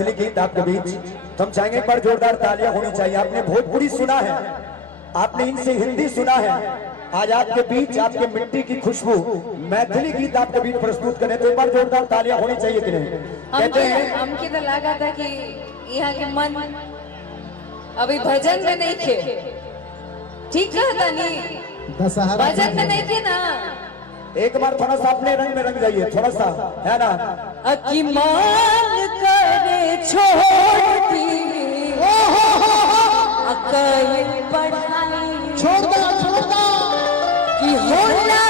गीत आपके बीच तो हम चाहेंगे एक बार जोरदार तालियां होनी चाहिए। आपने भोजपुरी सुना है, आपने इनसे हिंदी सुना है, आज आपके बीच आपके मिट्टी की खुशबू मैथिली गीत आपके बीच प्रस्तुत करें तो एक बार जोरदार तालियां होनी चाहिए कि नहीं? कहते हैं हमके तो लगा था कि यहाँ के मन अभी भजन में नहीं थे, ठीक था नहीं भजन में नहीं थे ना। एक बार थोड़ा सा अपने रंग में रंग जाइए, थोड़ा सा है ना। अकी मान करे छोड़ दी अकल पढ़ाई छोड़ दो कि होला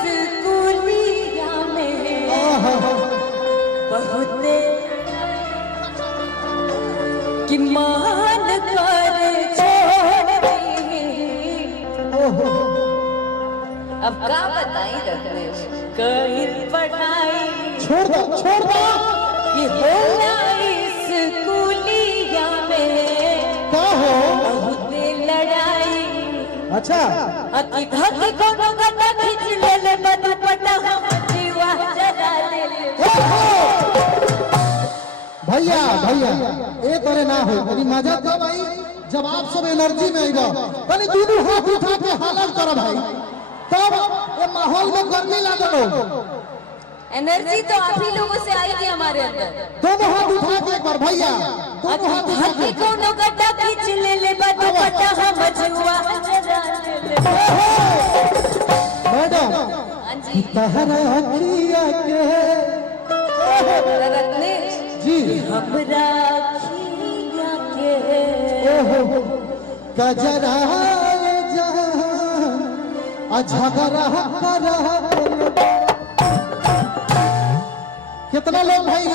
स्कूलिया में बहुत कि मान करे छोड़ दी। अब क्या बताई रखने कहीं पढ़ाई छोड़ दो कि होला स्कूलिया में क्या हो? बहुत लड़ाई। अच्छा अकी धकी कोनो गटा खींच ले ले दुपट्टा हम जीवा जला ले भैया ए तोरे ना हो तनी मजा तो भाई जब आप सब एनर्जी में आइबो तनी दोनों हाथ उठा के हालत करो भाई, तब ये माहौल में गर्मी लागलो। एनर्जी तो आप ही लोगों से आई थी हमारे अंदर। दोनों हाथ उठा के एक बार भैया दोनों हाथ उठा के धकी कोनो गटा खींच ले ले दुपट्टा हम जीवा जला ले। मैडम हां जी तहरा अखिया के रत्नेश जी हमरा खिया के गजरा झगड़ा कितना लोग भाई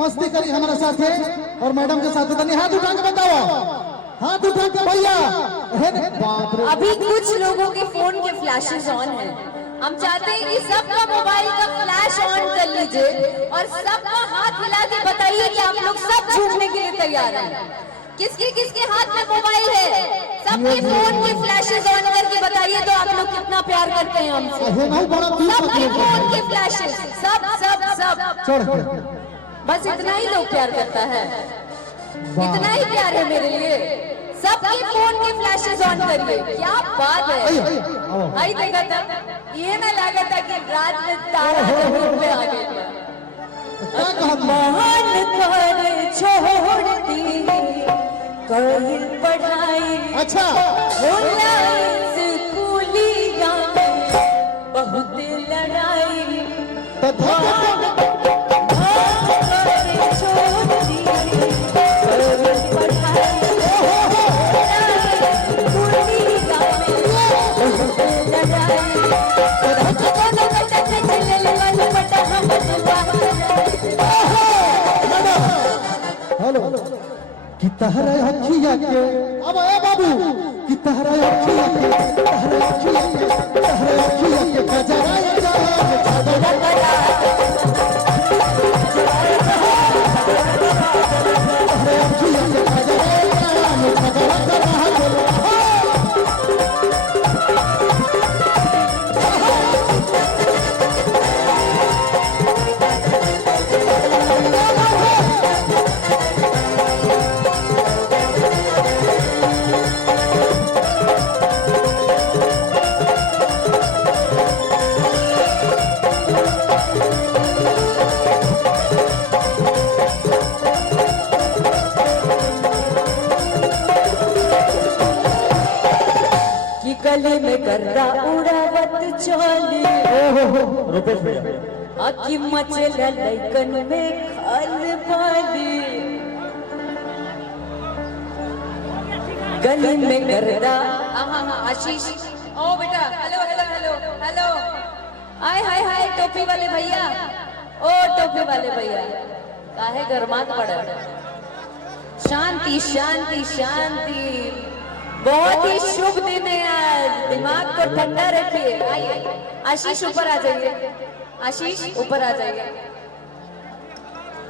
मस्ती करी हमारे साथ है और मैडम के साथ है? हाथ उठा के बताओ, हाथ उठा के भैया। बाप रे अभी कुछ लोगों के फोन के फ्लैशेस ऑन हैं, हम चाहते हैं कि सबका मोबाइल का फ्लैश ऑन कर लीजिए और सबका हाथ हिला के बताइए कि आप लोग सब झूमने के लिए तैयार हैं। किसके हाथ में मोबाइल है सबके फोन के फ्लैशेस ऑन करके बताइए तो आप लोग कितना प्यार करते हैं हमसे। सबके फोन के फ्लैशेस सब सब सब बस इतना ही लोग प्यार करता है, इतना ही प्यार है मेरे लिए। सबके फोन के फ्लैशेस ऑन करिए, क्या बात है। आई देखा था ये ना लगा था कि रात में तारा जमीन पे आ गया। मान कर छोड़ दी कहीं पढ़ाई अच्छा होला स्कूलिया में बहुत लड़ाई। कि तहरा अखिया के अब ए बाबू कि तहरा अखिया के गजरा गले में गर्दा उड़ावत चली रुपेश भैया अकी मचल लइकन में खल बाली। गले में गर्दा आशीष ओ बेटा hello hello hello hello hi hi hi टोपी वाले भैया, ओ टोपी वाले भैया काहे गरमात पड़ा। शांति शांति शांति, बहुत ही शुभ दिन है आज, दिमाग को ठंडा रखिए। आइए आशीष ऊपर आ जाइए, आशीष ऊपर आ जाइए।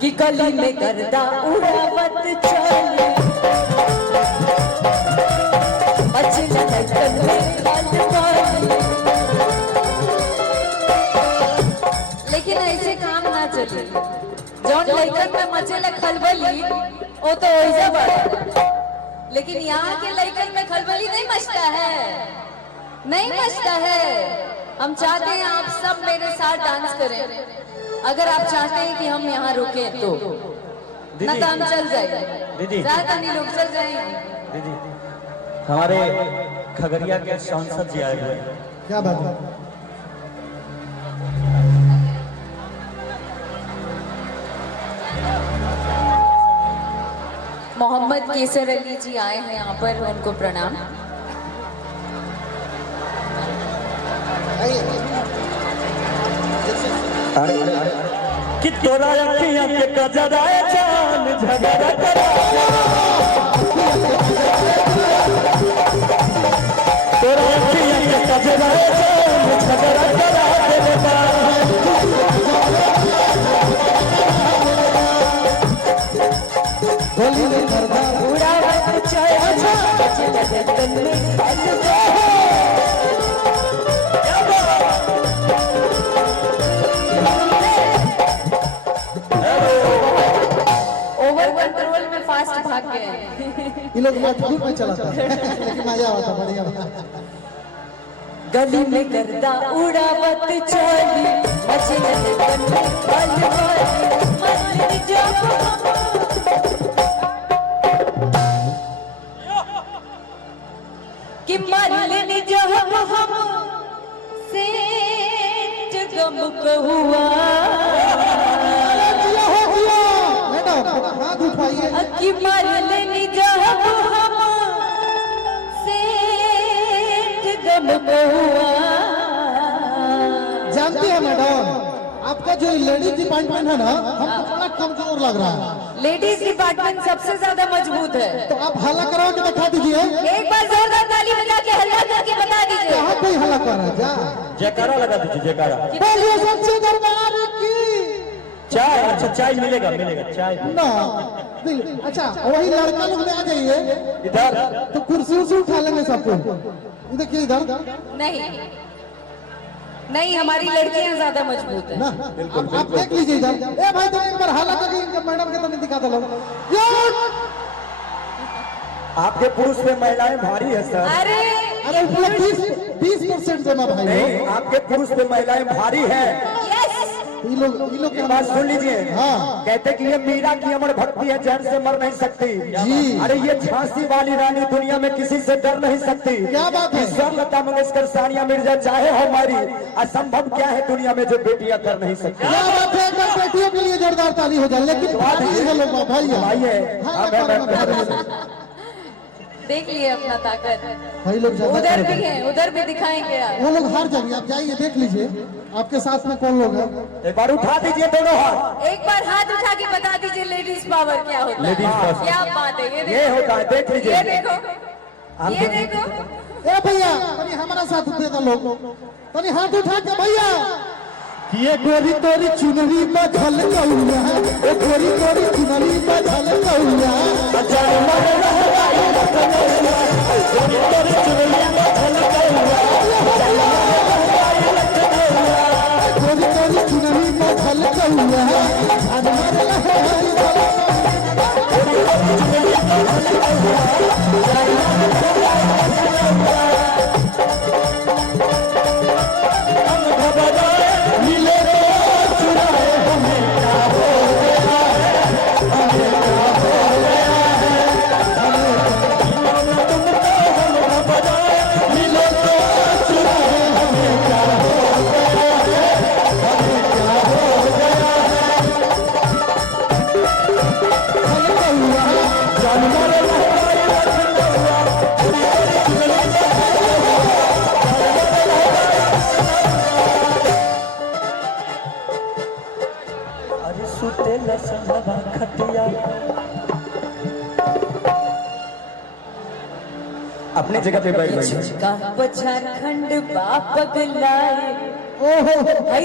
कि गली में गर्दा उड़ावत चले बचना लड़कन में खल बाली। लेकिन ऐसे काम ना चले, जौन जौन लड़कन में मचेला खलबली वो तो ओइजा बड़ा, लेकिन यहाँ के लड़कन में खलबली नहीं मचता है, नहीं मचता है। हम चाहते हैं आप सब मेरे साथ डांस करें, अगर आप चाहते हैं कि हम यहाँ रुके तो ना तो हम चल जाए दीदी ज्यादा नहीं लोग चल जाएंगे। दीदी हमारे खगड़िया के सांसद जी आए हुए हैं। क्या बात है? मोहम्मद केसर अली जी आए हैं यहाँ पर, उनको प्रणाम। कि तोरा अखियां के कजरा जान झगड़ा करा, तोरा अखियां के कजरा जान झगड़ा करा देले बा। होली में गर्दा उड़ावत चाहे अच्छा बचे तन में अलगा ओवर कंट्रोल में फास्ट भाग गए। ये लोग मजबूर में चलाता है लेकिन मजा आता बढ़िया। गली में गर्दा उड़ावत चली बचे तन में अलगा मर जाओ कि मर लेनी जब हम सेठ गम हुआ मैडम हाथ उठाइए। कि मर लेनी जब हम सेठ गम हुआ। जानती है मैडम, आपका जो लेडीज डिपार्टमेंट है ना, हमको बड़ा कमजोर लग रहा है। लेडीज डिपार्टमेंट सबसे ज्यादा मजबूत है। तो आप हल्ला करो के दिखा दीजिए। एक बार जोरदार ताली बजा के हल्ला करके बता दीजिए। कहाँ कोई हल्ला कर रहा है? जा जयकारा लगा दीजिए, जयकारा। बोलिए सच्चे दरबार की। चाय, अच्छा चाय मिलेगा, मिलेगा चाय ना अच्छा वही लड़का लोग में आ जाइए इधर। तो कुर्सी उर्सी उठा लेंगे सबको। देखिए इधर नहीं नहीं, हमारी लड़कियां ज्यादा मजबूत ना, है। आप देख लीजिए इधर। ए भाई तुम एक बार हल्ला करके इनके मैडम के तो नहीं दिखा दो। आपके पुरुष में महिलाएं भारी है सर। अरे अरे 20% देना भाई। नहीं, आपके पुरुष में महिलाएं भारी है। यस, ये लोग ये बात सुन लीजिए। हाँ। कहते कि ये मीरा की अमर भक्ति है, जहर से मर नहीं सकती। जी। अरे ये झांसी वाली रानी दुनिया में किसी से डर नहीं सकती। क्या बात है? ईश्वर, लता मंगेशकर, सानिया मिर्जा चाहे हमारी, असंभव क्या है दुनिया में जो बेटियां कर नहीं सकती। क्या बात है? अगर बेटियों के लिए जोरदार ताली हो जाए। लेकिन भाई है लोग भाई देख लिए अपना ताकत। भाई लोग ज्यादा उधर कर भी है, उधर भी दिखाएंगे आप। वो लोग हर जगह आप जाइए देख लीजिए। आपके साथ में कौन लोग हैं? एक बार उठा दीजिए दोनों हाथ। एक बार हाथ उठा के बता दीजिए लेडीज पावर क्या होता है। Ladies first। क्या बात है, ये होता है, देख लीजिए। ये देखो, ये देखो। ए भैया तनी हमारा साथ दे दो लोग, तनी हाथ उठा के भैया। ये गोरी तोरी चुनरी में झल गौया, ए गोरी तोरी चुनरी में झल गौया। गोरी तोरी चुनरी में झल गौया, हमारे लहरी अपने जगह पे बैठ जाइए। झारखंड बाप पगलाए। ओहो